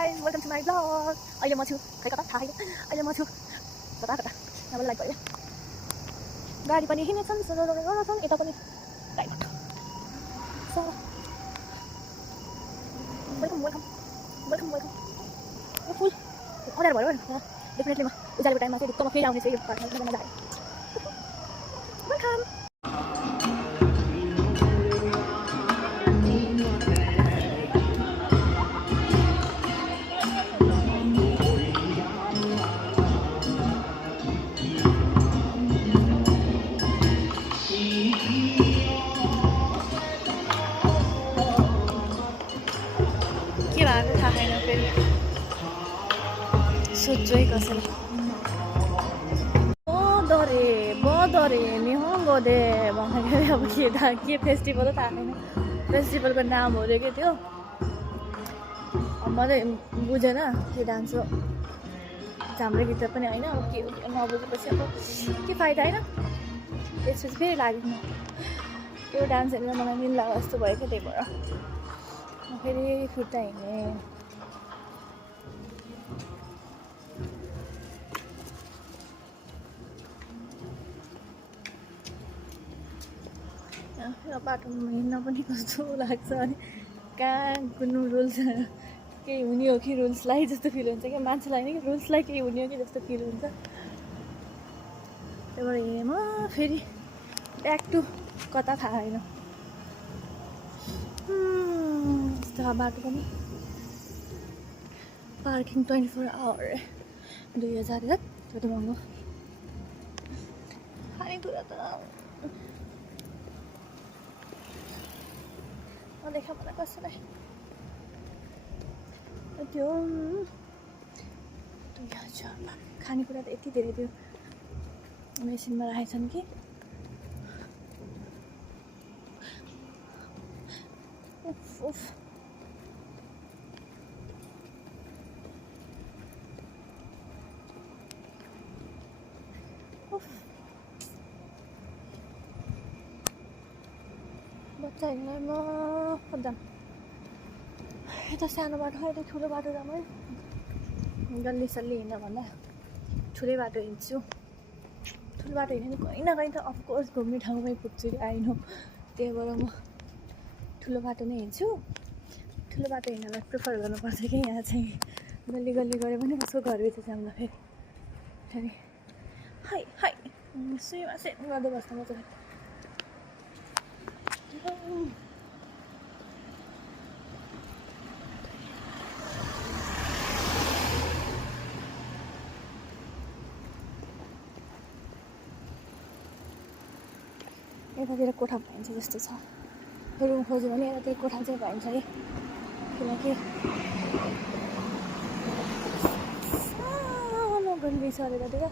guys, welcome to my vlog. अहिले म छु खै कता थाहा छैन. अहिले म छु कता यहाँबाट लाइट भयो. गाडी पनि हिँड्छन् छन् यता पनि लाइट. So welcome. यो फुल अँध्यारो भयो नि. डेफिनेटली म उज्यालोको टाइममा चाहिँ ढुक्कमा फेरि आउने छु यो पार्कमा मजा आयो. वेलकम. के भएको थाहा छैन फेरि सोध्छु है कसैले. बदरे महँगो दे भन्दाखेरि अब के फेस्टिभल हो थाहा छैन. फेस्टिभलको नाम हो अरे के त्यो मलाई बुझेन के डान्स हो. हाम्रो गीत पनि होइन अब के नबुझेपछि अब के फाइदा होइन. त्यसपछि फेरि लाग्यो त्यो डान्स हेरेर मलाई मिल्ला जस्तो भयो क्या. त्यही भएर फेरि खुट्टा हिँडेँ. बाटोमा हिँड्न पनि कस्तो लाग्छ. अनि कहाँ कुद्नु रुल्स केही हुने हो कि रुल्सलाई जस्तो फिल हुन्छ क्या. मान्छेलाई नै रुल्सलाई केही हुने हो कि जस्तो फिल हुन्छ. त्यही भएर हिँडेँ म फेरि ब्याक टु कता थाहा छैन. यस्तो बाटो पनि पार्किङ 24 आवर 2000 कति महँगो. खानेकुरा त नदेखा मलाई कसैलाई. त्यो 2000मा खानेकुरा त यति धेरै त्यो मेसिनमा राखेछन् कि उफ. बच्चाहरूलाई म खोज्दा यता सानो बाटो यता ठुलो बाटो जाम है. जल्दी हिँड्न भन्दा ठुलै बाटो हिँड्छु. ठुलो बाटो हिँड्यो भने कहीँ न कहीँ त अफकोर्स घुम्ने ठाउँमै पुग्छु कि आइनो. त्यही भएर म ठुलो बाटो नै हिँड्छु. ठुलो बाटो हिँड्नलाई प्रिफर गर्नुपर्छ कि यहाँ चाहिँ गल्ली गऱ्यो भने कसको घरभित्र जाउँदा फेरि हाई सुईमा सेट गर्दै बस्नु पर्छ. यतातिर कोठा पाइन्छ जस्तो छ. रुम खोज्यो भने यतातिर कोठा चाहिँ पाइन्छ है. किनकि सानो गल्ली छ अरे यतातिर.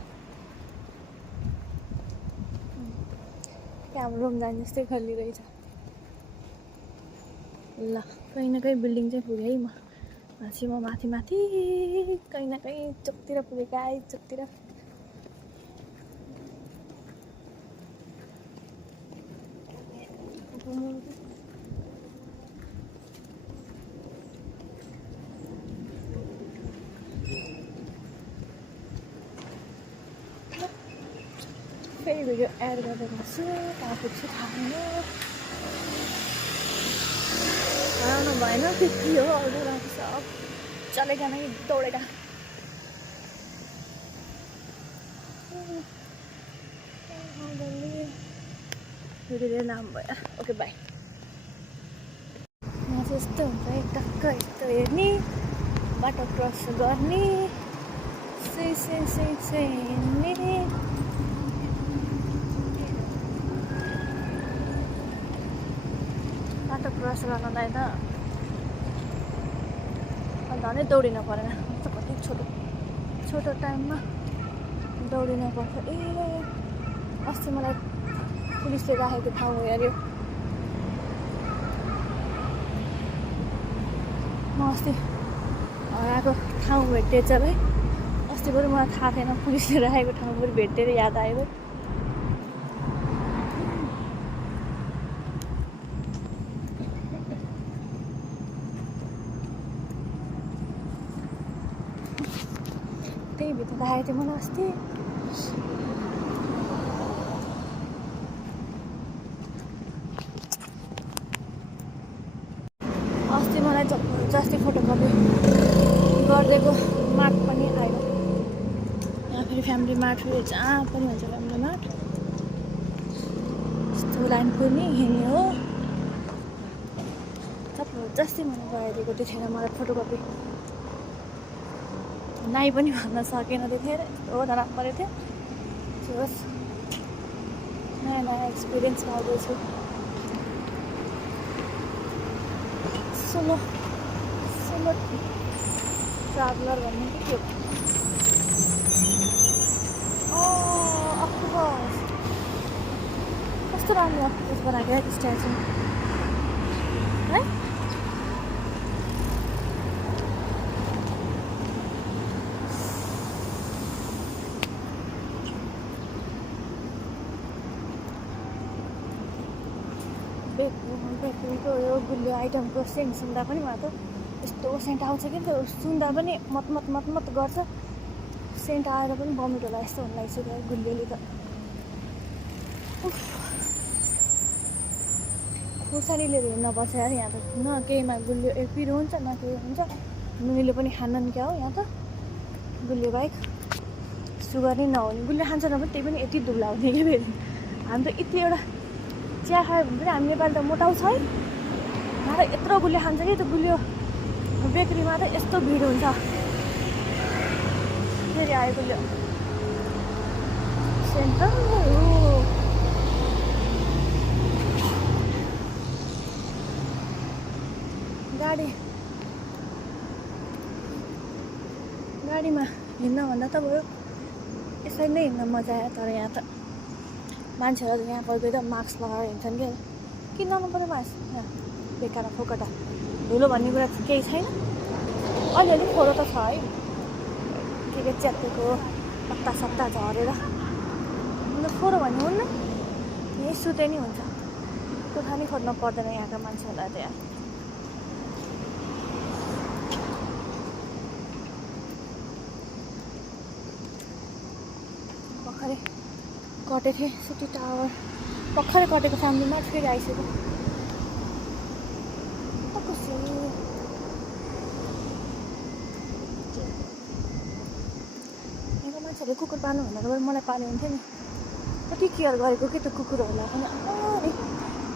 त्यहाँ हाम्रो रुम जाने जस्तै गल्ली रहेछ. ल कहीँ न कहीँ बिल्डिङ चाहिँ पुगेँ है. म माथि कहीँ न कहीँ चोकतिर पुगेको आएँ. चोकतिर फेरि भिडियो एड गर्दै गर्छु. कहाँ पुग्छु थाहा छैन. हराउनु भएन. त्यति हो. अरू बाँकी सब चलेगा नै दौडेगा. भिडियो नाम भयो. Okay by. यहाँ चाहिँ यस्तो हुन्छ है. टक्क यस्तो हेर्ने बाटो क्रस गर्ने हिँड्ने. बाटो क्रस गर्नलाई त झनै दौडिन परेन. कति छोटो टाइममा दौडिन पर्छ. अस्ति मलाई पुलिसले राखेको ठाउँ हेऱ्यो. म अस्ति हराएको ठाउँ भेटेछ भाइ. अस्ति बरु मलाई थाहा थिएन पुलिसले राखेको ठाउँ बरु भेटेर याद आयो. भित्र राखेको थिएँ मलाई अस्ति मलाई जबरजस्ती फोटोकपी गरिदिएको मार्ट पनि आयो। यहाँ फेरि फ्यामिली मार्ट फेरि जहाँ पनि हुन्छ फ्यामिली मार्ट। यस्तो लाइन पनि हिँड्ने हो। जबरजस्ती मलाई गराइदिएको थिएन मलाई फोटोकपी। नाइ पनि भन्न सकेन त्यतिखेर, यस्तो नराम्रो परेको थियो। होस् नयाँ नयाँ एक्सपिरियन्स पाउँदैछु। सोलो ट्राभलर भन्ने के हो? अक्टोपस कस्तो राम्रो अक्टोपस बनाएको है स्ट्याचु है। बेकरीको यो गुलियो आइटमको सेन्ट सुन्दा पनि मलाई त यस्तो सेन्ट आउँछ कि त्यो सुन्दा पनि मतमत गर्छ। सेन्ट आएर पनि बमिट होला यस्तो हुन लागिसक्यो गुलियोले त। खुर्सानी लिएर हिँड्नुपर्छ यार यहाँ त। न केहीमा गुलियो पिरो हुन्छ न केही हुन्छ। नुनीले पनि खान्नन् क्या हो यहाँ त गुलियो बाहेक। सुगर नै नहुने गुलियो खान्छ न पनि त्यही पनि यति दुब्ला हुने कि फेरि। हामी त यति एउटा चिया खायो भने पनि हामी नेपाली त मोटाउँछ है। यहाँ त यत्रो गुलियो खान्छ कि त्यो गुलियो बेकरीमा त यस्तो भिड हुन्छ। फेरि आयो गुलियो सेन्टर गाडीमा हिँड्न भन्दा त भयो यसरी नै हिँड्न मजा आयो। तर यहाँ त मान्छेहरू यहाँ कोही त मास्क लगाएर हिँड्छन् क्या। किन लाउनु पर्यो मास्क? बेकार फोकटा धुलो भन्ने कुरा केही छैन। अलिअलि फोहोर त छ है के च्यातेको पत्ता सत्ता झरेर। अन्त फोहोर भन्ने हुन्न यहीँ सुते नि हुन्छ। कोठा नि खोज्नु पर्दैन यहाँका मान्छेहरूलाई त। यहाँ भर्खरै कटेको थिएँ सिटी टावर भर्खरै कटेको फ्यामिलीमा फेरि आइसक्यो। यहाँको मान्छेहरूले कुकुर पाल्नु भनेको मलाई पाल्यो हुन्थ्यो नि। कति केयर गरेको कि त्यो कुकुरहरूलाई पनि।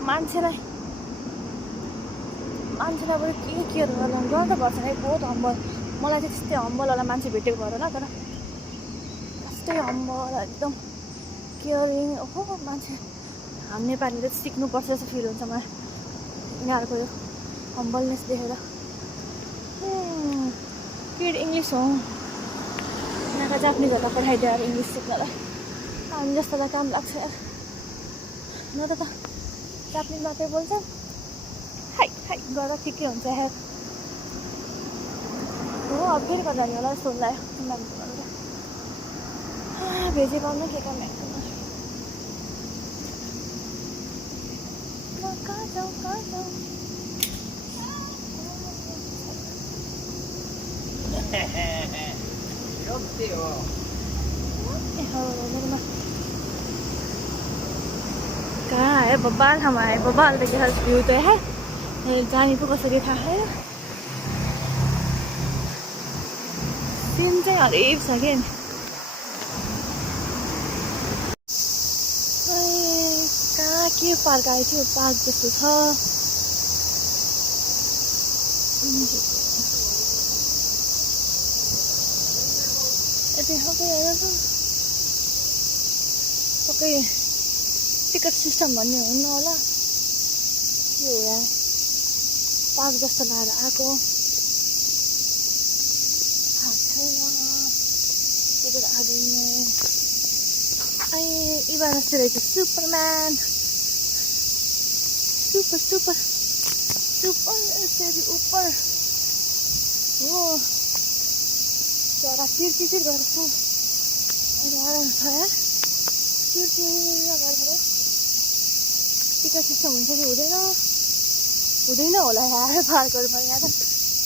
मान्छेलाई बरु के केयर गर्नु त पर्छ है। बहुत हम्बल। मलाई चाहिँ त्यस्तै हम्बलवाला मान्छे भेटेको भएर होला। तर त्यस्तै हम्बल एकदम केयरिङ। ओहो मान्छे हामी नेपालीले सिक्नुपर्छ जस्तो फिल हुन्छ मलाई यिनीहरूको यो हम्बलनेस देखेर। किड इङ्ग्लिस हो यहाँका जापानिजहरूलाई पठाइदियो अब इङ्ग्लिस सिक्नलाई। हामी जस्तोलाई काम लाग्छ यार। न त जापानिज मात्रै बोल्छ हाई गर्दा ठिकै हुन्छ यार। हो अब फेरि कता जाने होला जस्तो लाग्यो। भेजे पाउनु के काम कहाँ जाउँ कहाँ है बब्बाल हम आए। बब्बाल देखिए व्यू तो है जाने को कसरी थाहा है। सीन चाहिँ हरेक छ कि कहाँ के पार्क आएको थियो। पार्क जस्तो छ। यति खालको हेरेको पक्कै टिकट सिस्टम भन्ने हुन्न होला। के हो यार पार्क जस्तो लगाएर आएको थाहा छैन। त्यति आउँदैन। इभन जस्तो रहेछ सुपरम्यान। सुपर यसरी ऊपर हो चरा चिरचिर गर्छ। आराम छ यार चिरचिर गरेर। टिकट सिस्टम हुन्छ कि हुँदैन होला यार पार्कहरूमा। यहाँ त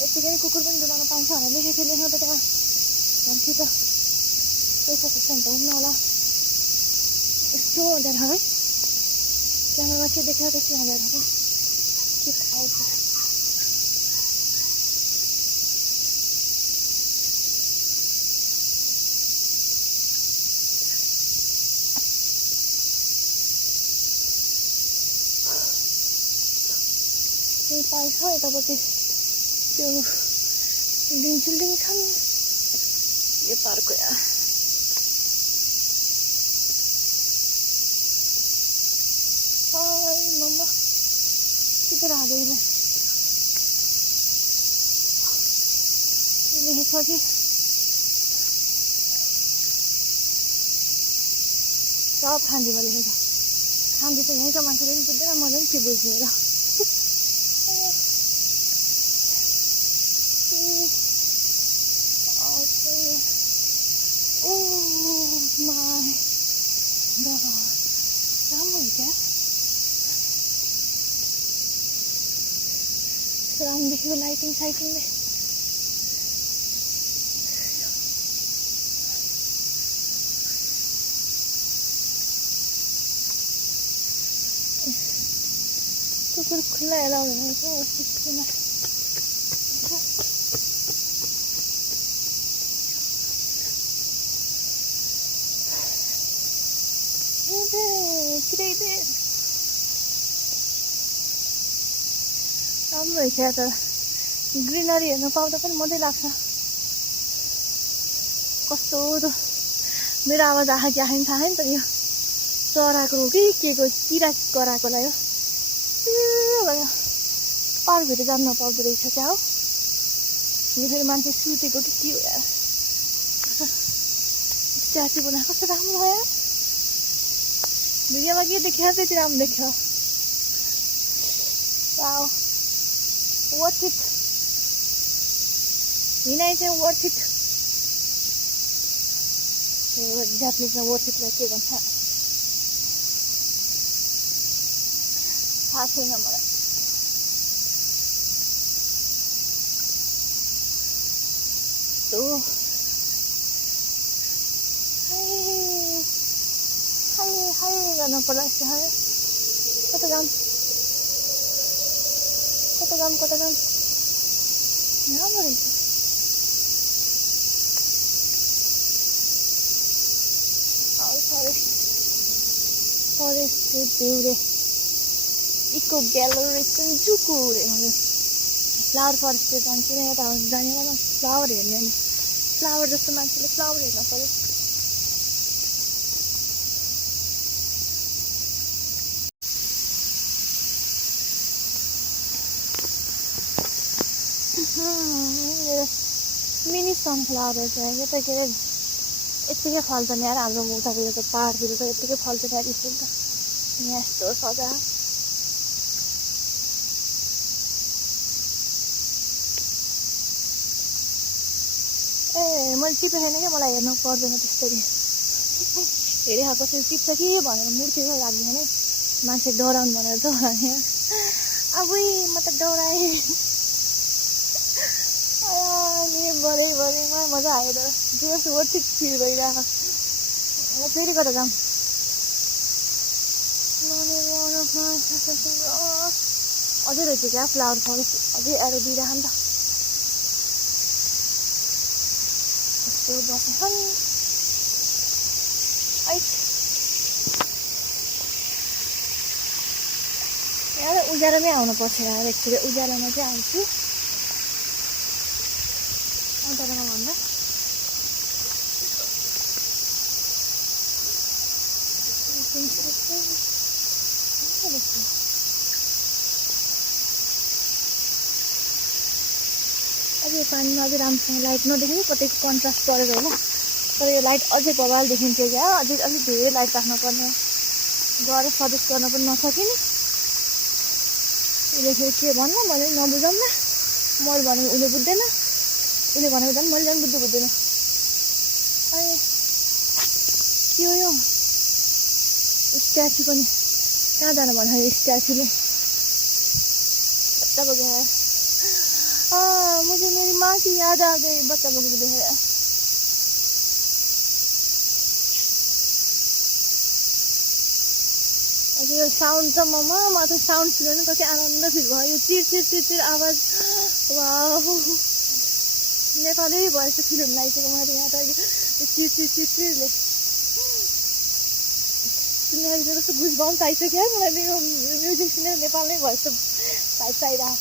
यतिकै कुकुर पनि डुलाउन पाउँछ भनेर लेखेको थियो। लेख्नु त त्यहाँ भन्छु त पैसा त हुन्न होला यस्तो अँध्यारो क्यामेरामा के देखायो त्यस्तो अँध्यारो के थाहा छ पाइ छ यतापट्टि त्यो बिल्डिङ छन् यो पार्कको यार मम्मा किधर आ गई मैं लेखेको कि सब खाँदीमा लेखेको खाँदी त यहीँको मान्छेले पनि बुझ्दैन मैले पनि के बुझ्ने र राम्रो हुन्छ राम्रोदेखिको लाइटिङ साइटिङले कुकुर खुल्ला एलाउ हुँदैन राम्रो रहेछ त ग्रिनरी हेर्नु पाउँदा पनि मजै लाग्छ कस्तो त मेरो आवाज आँखा कि आँखा थाहा नि त यो चराको हो कि के को किरा कराएकोलाई हो भयो पार्कभित्र जानु नपाउँदो रहेछ क्या हो यो फेरि मान्छे सुतेको कि के हो यार स्ट्याचु बनाएको कस्तो राम्रो भयो भिडियोमा के देख्यो त्यति राम्रो देख्यो worth it हिँडाइ चाहिँ worth it जापानिजमा worth it लाई के भन्छ थाहा छैन मलाई हाई गर्नु पर्ला कता जाऊँ कता जाऊँ राम्रो रहेछ फरेस्ट भ्यू इको ग्यालरी जुकु रे फ्लावर फरेस्ट जान्छु नि यता जानेन फ्लावर हेर्ने नि फ्लावर जस्तो मान्छेले फ्लावर हेर्न पर्यो मिनी सनफ्लावर छ यता के अरे यत्तिकै फल्छ नि यार हाम्रो उताको यो त पाहाडतिर त यत्तिकै फल्छ नि यार स्कुल त यहाँ यस्तो सजा मैले टिपेको छैन क्या मलाई हेर्नु पर्दैन त्यसरी हेरेको कसरी टिप्छ कि भनेर मूर्तिको लाग्दैन नै मान्छे डराउनु भनेर डराएँ अबै म त डराएँ भरेमा मजा आयो त जस वर्थित फिल भइरहेको फेरि कता जाऊँ अझै रहेछ क्या फ्लावर फरेस्ट अझै एरो दिइरह नि त कस्तो बस्छन् यहाँ उज्यालोमै आउनुपर्छ यार एकचोटि उज्यालोमा चाहिँ आउँछु उज्यालोमा भन्दा अझै पानीमा अझै राम्रोसँग लाइट नदेखेको कतै कन्ट्रास्ट गरेर होइन तर यो लाइट अझै बवाल देखिन्थ्यो क्या अझै अलिक धेरै लाइट राख्नुपर्ने गएर सजेस्ट गर्न पनि नसकिने उसले फेरि के भन्नु मैले नबुझाउन मैले भनेको उसले बुझ्दैन उसले भनेको झन् मैले झन् बुझ्दैन अनि के हो यो स्ट्याचु पनि कहाँ जानु भन्दाखेरि स्ट्याचुले बच्चा बगेर मुझे मेरी माँ की याद आ गई बच्चा बगेर देखेर यो साउन्ड चाहिँ म त साउन्ड सुनेर कति आनन्द फिल भयो। यो चिर चिर चिर चिर आवाज वाह नेपालै भएछ फिल हुन लागिसक्यो मैले यहाँ त यो चिर चिर चिर चिरले सुनेर कस्तो गुजबम्स आइसक्यो है मलाई यो म्युजिक सुनेर नेपालमै भएछ चाहिरहेको।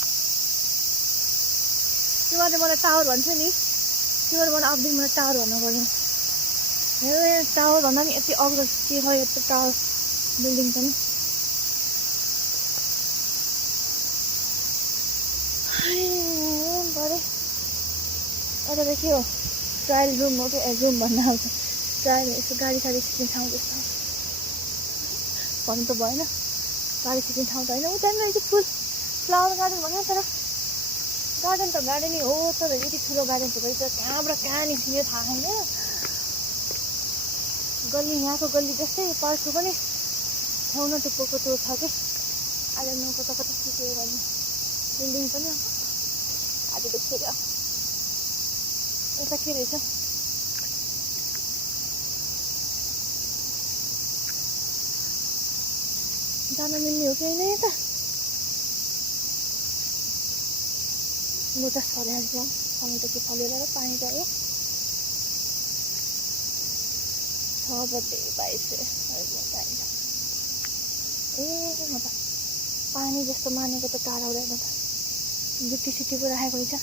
त्यो मात्रै मलाई टावर भन्छ नि, त्यो भएर मलाई अबदेखि मलाई टावर भन्नु पऱ्यो। ए टावर भन्दा पनि यति अग्लो के हो यो टावर बिल्डिङ पनि। भरे यता त के हो ट्रायल रुम हो कि रुम भन्न आउँछ, ट्रायल यसो गाडी साडी सिक्ने ठाउँ जस्तो भन्नु त भएन, गाडी सिक्ने ठाउँ त होइन। उता रहेछ फुल फ्लावर गार्डन भन्यो तर गार्डन त गार्डनै हो तर यति ठुलो गार्डन त रहेछ कहाँबाट कहाँ निस्किने थाहा छैन। गल्ली यहाँको गल्ली जस्तै पार्कको पनि ठाउँ न टुप्पोको त्यो छ कि आज न कता कता के भन्ने बिल्डिङ पनि आज देखेर यता के रहेछ जान मिल्ने हो कि होइन यता लोटस फलेर जाउँ समय त के फलेर र पानी गयो 6 बजे 22 पानी ए म त पानी जस्तो मानेको त टाढा हुँदैन त गिटी सिटी पो राखेको रहेछ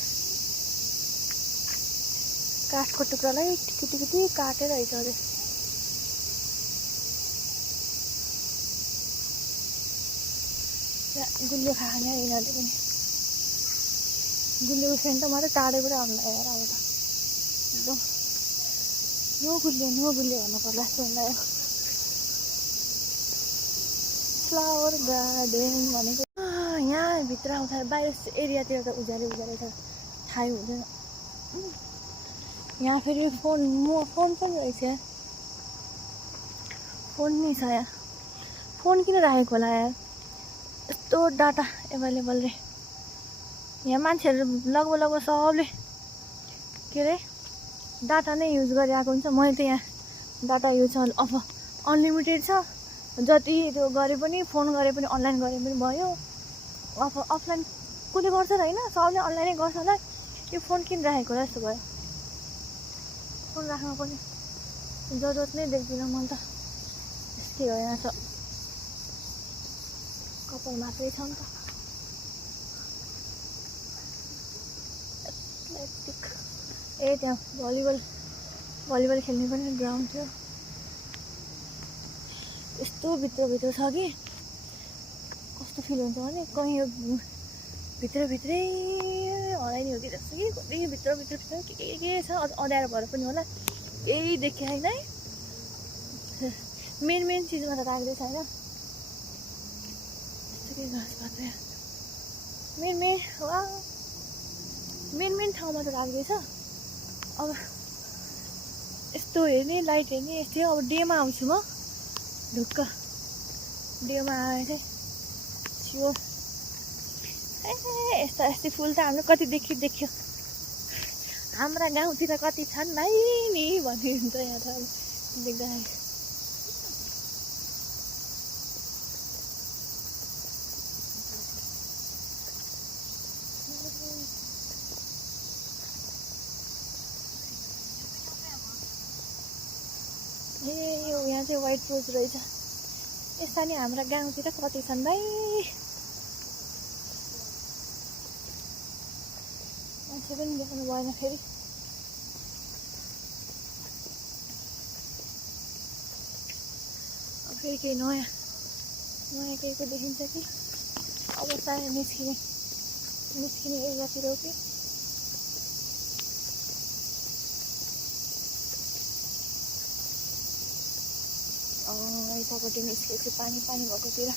काठको टुक्रालाई टिकी काटेर रहेछ अरे गुलियो खाने यिनीहरूले पनि गुलियो फेन त मात्रै टाढैबाट आउनु हेर अब त एकदम नो गुलियो भन्नु पर्ला जस्तो हुँदा फ्लावर गार्डन भनेको यहाँ भित्र आउँदा बाहिर एरियातिर त उज्यालो छ थाहै हुँदैन। यहाँ फेरि फोन पनि रहेछ यार फोन नि छ यार फोन किन राखेको होला यार यस्तो डाटा एभाइलेबल रे यहाँ मान्छेहरू लगभग सबले के अरे डाटा नै युज गरिरहेको हुन्छ। मैले त यहाँ डाटा युज अनलिमिटेड छ जति त्यो गरे पनि फोन गरे पनि अनलाइन गरे पनि भयो अफलाइन कसले गर्छ र होइन सबले अनलाइनै गर्छ होला यो फोन किन राखेको होला जस्तो भयो फोन राख्नु पनि जरुरत नै देख्दिनँ मैले त के हो यहाँ त कपाल मात्रै छ नि त एथलेटिक ए त्यहाँ भलिबल खेल्ने पनि ग्राउन्ड थियो यस्तो भित्र छ कि कस्तो फिल हुन्छ भने कहीँ यो भित्रै हराइने हो कि जस्तो कि कति भित्र के छ अँध्यारो भएर पनि होला यही देखेँ होइन है मेन चिजमा त राख्दैछ होइन यस्तो के घाँसपात मेन ठाउँमा त राख्दैछ। अब यस्तो हेर्ने लाइट हेर्ने यस्तै अब डेमा आउँछु म ढुक्क डेमा आएर चाहिँ स्योर यस्तै फुल त हाम्रो कति देख्यो हाम्रा गाउँतिर कति छन् भाइ नि भन्ने हुन्छ यहाँ त देख्दाखेरि ए यो यहाँ चाहिँ व्हाइट रोज रहेछ यस्ता नि हाम्रा गाउँतिर कति छन् भाइ मान्छे पनि देख्नु भएन फेरि अब फेरि केही नयाँ केहीको देखिन्छ कि अब सायद निस्किने एरियातिर हो कि यतापट्टि निस्केपछि पानी भएकोतिर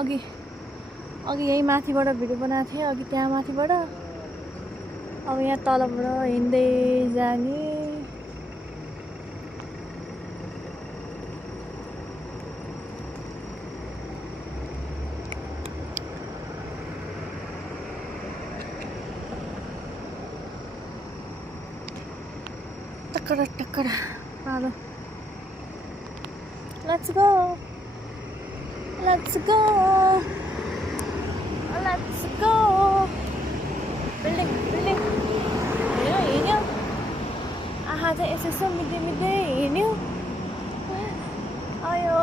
अघि यही माथिबाट भिडियो बनाएको थिएँ अघि त्यहाँ माथिबाट अब यहाँ तलबाट हिँड्दै जाने टक्कर पालो Let's go Let's go Let's go Building हेर्यो आहा चाहिँ यसो मिल्दै हिँड्यो आयो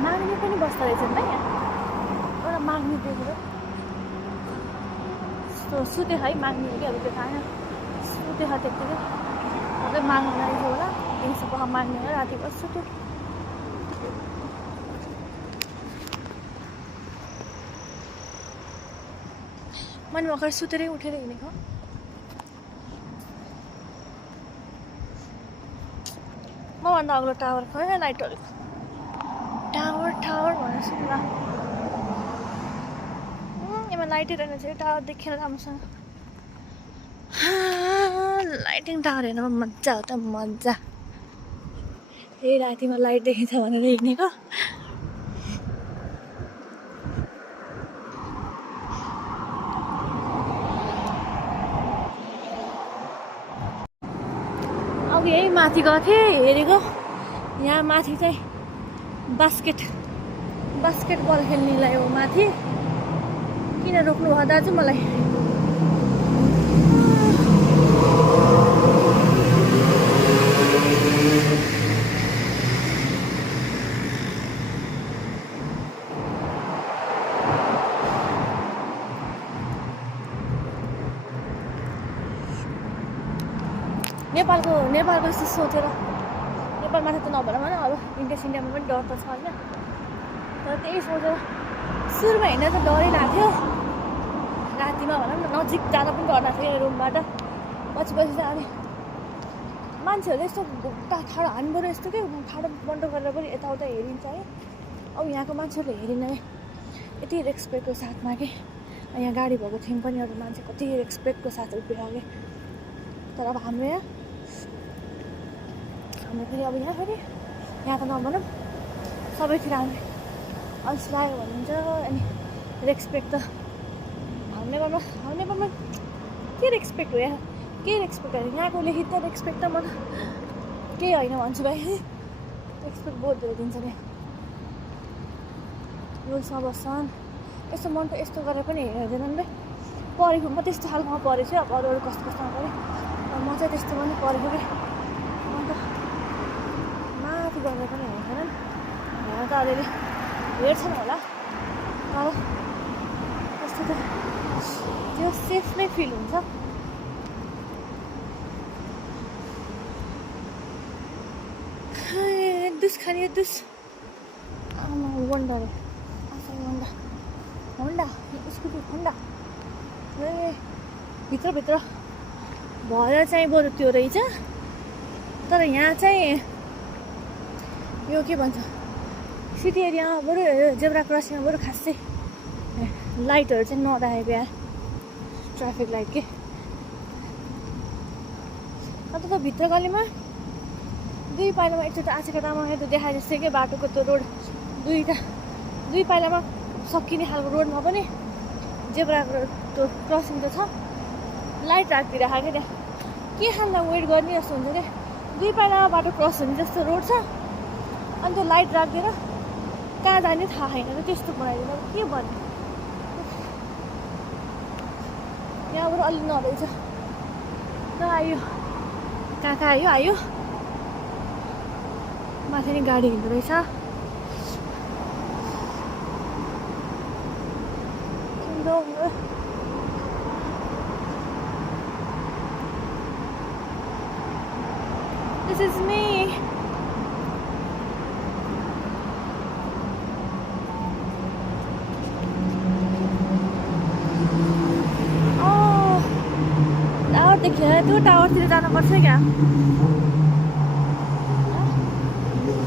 माग्ने पनि बस्दो रहेछ नि त यहाँ एउटा माग्ने देखेर सुते है माग्ने हो कि अब त्यो थाहा सुते छ त्यत्तिकै सधैँ माग्नु लागेको होला दिउँसो पख माग्ने हो राति बस सुत्यो मैले भर्खर सुतेरै उठेर हिँडेको मभन्दा अग्लो टावर खोइ लाइटहरू टावर भनेर सुन्ला यहाँ लाइटै रहेन चाहिँ टावर देखेर राम्रोसँग लाइटिङ टावर हेर्नमा मजा हो त मजा ए रातिमा लाइट देखिन्छ भनेर हिँडेको अघि यही माथि गएको थिएँ हेरेको यहाँ माथि चाहिँ बास्केट बल खेल्नेलाई हो माथि किन रोक्नु भयो दाजु मलाई नेपालको यस्तो सोचेर नेपालमा त नभएर भने अब इन्डियामा पनि डर त छ होइन तर त्यही सोचेर सुरुमा हिँड्दा त डरै लाग्थ्यो रातिमा भनौँ न नजिक जाँदा पनि डर लाग्थ्यो रुमबाट पछि चाहिँ अनि मान्छेहरूले यस्तो ठाडो हान्बो यस्तो के ठाडो बन्द गरेर पनि यताउता हेरिन्छ है अब यहाँको मान्छेहरूले हेरिन यति रेस्पेक्टको साथमा के यहाँ गाडी भएको थियौँ पनि अरू मान्छे कति रेस्पेक्टको साथ उभिरहेको के तर अब हाम्रो फेरि अब यहाँ फेरि यहाँ त नभनौँ सबैतिर हामीले अल्छी लाग्यो भन्नुहुन्छ अनि रेस्पेक्ट त हाम्रो नेपालमा के रेस्पेक्ट हो यहाँ के रेस्पेक्ट हो यहाँको लिखित त रेस्पेक्ट त म त केही होइन भन्छु भाइ रेस्पेक्ट बहुत धेरै दिन्छ नि रुल्समा बस्छन् यस्तो मनको यस्तो गरेर पनि हेर्दैनन् रे परेको म त्यस्तो खालकोमा परेको छु अब अरू कस्तो कस्तोमा परेँ म चाहिँ त्यस्तो पनि परेको कि अन्त माथि गरेर पनि हेर्दैनन् यहाँ त अलिअलि हेर्छन् होला तर त्यस्तो त त्यो सेफ नै फिल हुन्छ दुस खाने दुस होन्डा रे होन्डा स्कुटी होन्डा ए भित्र भएर चाहिँ बरु त्यो रहेछ तर यहाँ चाहिँ यो के भन्छ सिटी एरियामा बरु जेब्रा क्रसिङमा बरु खासै लाइटहरू चाहिँ नदेखाएको यार ट्राफिक लाइट के अन्त त भित्र गलीमा दुई पाइलामा एकचोटि आँचेको तामाङले त देखाए जस्तै के बाटोको त्यो रोड दुई पाइलामा सकिने खालको रोडमा पनि जेब्राको त्यो क्रसिङ त छ लाइट राखिदिइराखेको क्या त्यहाँ के खाँदा वेट गर्ने जस्तो हुन्छ क्या दुई पाइलामा बाटो क्रस हुने जस्तो रोड छ अनि त्यो लाइट राखिदिएर कहाँ जाने थाहा छैन र त्यस्तो बनाइदिनु के भन्ने यहाँबाट अलि नरहेछ र आयो काका आयो माथि नै गाडी हिँड्दो रहेछ This is me. Oh, tower देखियो त्यो टावरतिर जानुपर्छ क्या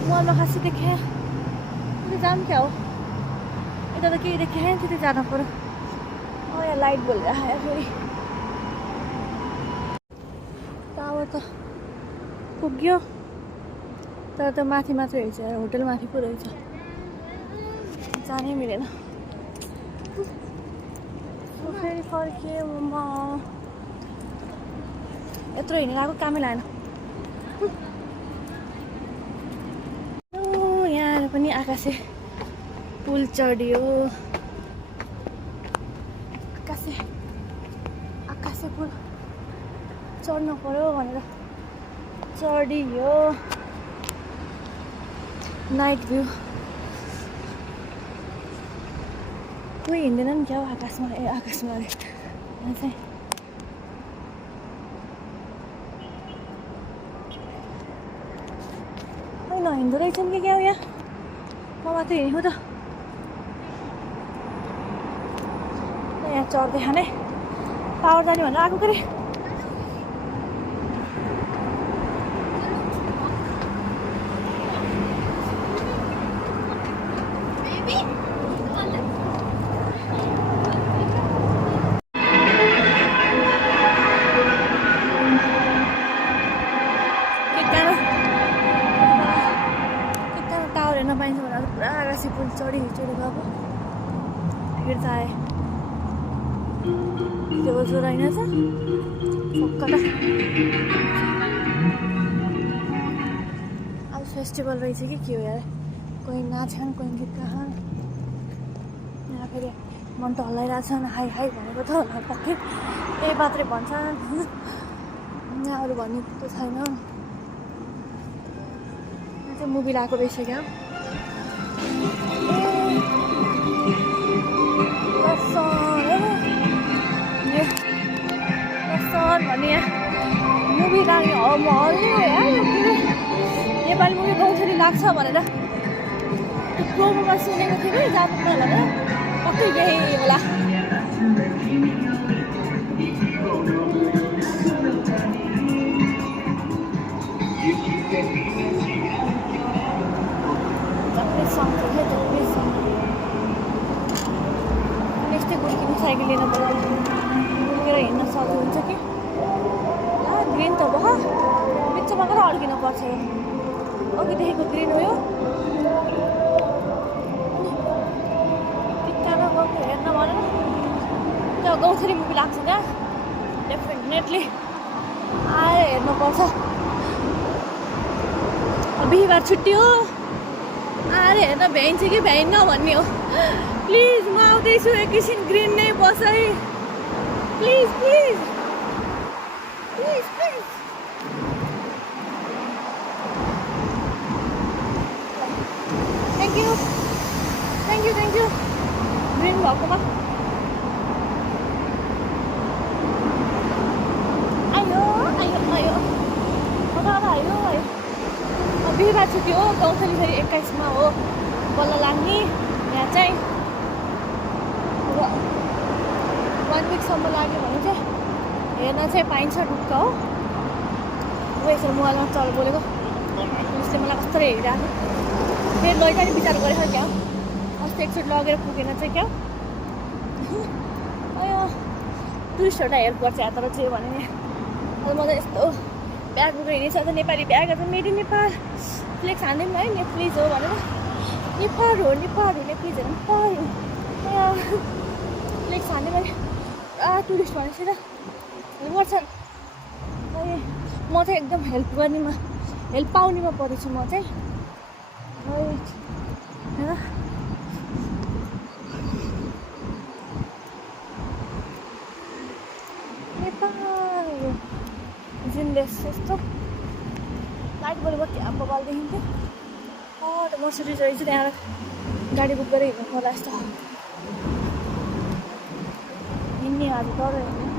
मलमा खासै देखेँ त्यो जाम क्या हो यता त केही देखेँ त्यति जानु पर्यो यहाँ लाइट बोलिरहेको फेरि टावर त पुग्यो तर त माथि मात्र रहेछ होटल माथि पो रहेछ जानै मिलेन फेरि फर्केँ म यत्रो हिँडेर आएको कामै लागेन यहाँ पनि आकाशे पुल चढियो आकाशे पुल चढ्न पर्यो भनेर चढियो नाइट भ्यू कोही हिँड्दैन नि क्या आकाशमा आकाशमा अरे यहाँ चाहिँ नहिँदो रहेछन् कि क्या हो यहाँ म मात्रै हिँडेको त यहाँ चढ्दै खाने पावर जाने भनेर आएको के अरे पाइन्छ भनेर पुरा आकाशे पुल चढेको अब फेरि त आएँ त्यो जोर होइन छ फक्कटा अब फेस्टिभल रहेछ कि के हो यार कोही नाच्छन् कोही गीत गाछन् यहाँ फेरि मन त हल्लाइरहेछन् हाई हाई भनेको त पक्कै त्यही मात्रै भन्छन् यहाँ अरू भन्ने त छैन यहाँ चाहिँ मुभी लगाएको रहेछ क्या भन्ने यहाँ मुभी लाग्ने हल्ने हो यार नेपाली मुभी गाउँछरी लाग्छ भनेर त्यो प्रोमोमा सुनेको थिएँ कि जानु भनेर पक्कै यही होला यस्तै गुड्किने साइकल लिन पर्यो गुड्केर हिँड्न सक्नु हुन्छ कि ग्रिन त भयो बिचमा गएर अड्किन पर्छ अघिदेखिको ग्रिन हो यो बिचमा गएको हेर्न भनेर त्यो गाउँछरी मुभी लाग्छ क्या डेफिनेटली आएर हेर्नुपर्छ बिहिबार छुट्टी हो आएर हेर्न भ्याइन्छ कि भ्याइन्न भन्ने हो प्लिज म आउँदैछु एकैछिन ग्रिन नै बस है please please please please thank you green भएकोमा आयो बिहिबार छुट्टी हो गाउँछरी फेरि 21मा हो बल्ल लाग्ने यहाँ चाहिँ अब 1 विकसम्म लाग्यो भने चाहिँ हेर्न चाहिँ पाइन्छ ढुक्क हो अब यसरी मोबाइलमा चल बोलेको उसले मलाई कस्तो हेरिरहेको फेरि लैजाने विचार गरेको क्या अस्ति एकचोटि लगेर पुगेन चाहिँ क्या टुरिस्टहरूलाई हेल्प गर्छ यहाँ तर चाहिँ भने अब म त यस्तो ब्याग बोकेर हिँडेछ त नेपाली ब्याग त मेड इन नेपाल फ्लेक्स हान्दैन है नेप्लिज हो भनेर नेपाल हो नेप्लिजहरू नेपाल फ्लेक्स हान्ने मैले पुरा टुरिस्ट भनेपछि त हेल्प गर्छन् अनि म चाहिँ एकदम हेल्प पाउनेमा परेछु म चाहिँ होइन नेपाल जिन्देस यस्तो लाइट बलेको त्यहाँ बबाल देखिन्थ्यो त मर्सिडिज रहेछ त्यहाँ गाडी बुक गरेर हिँड्नु पर्ला यस्तो हिँड्ने आज तर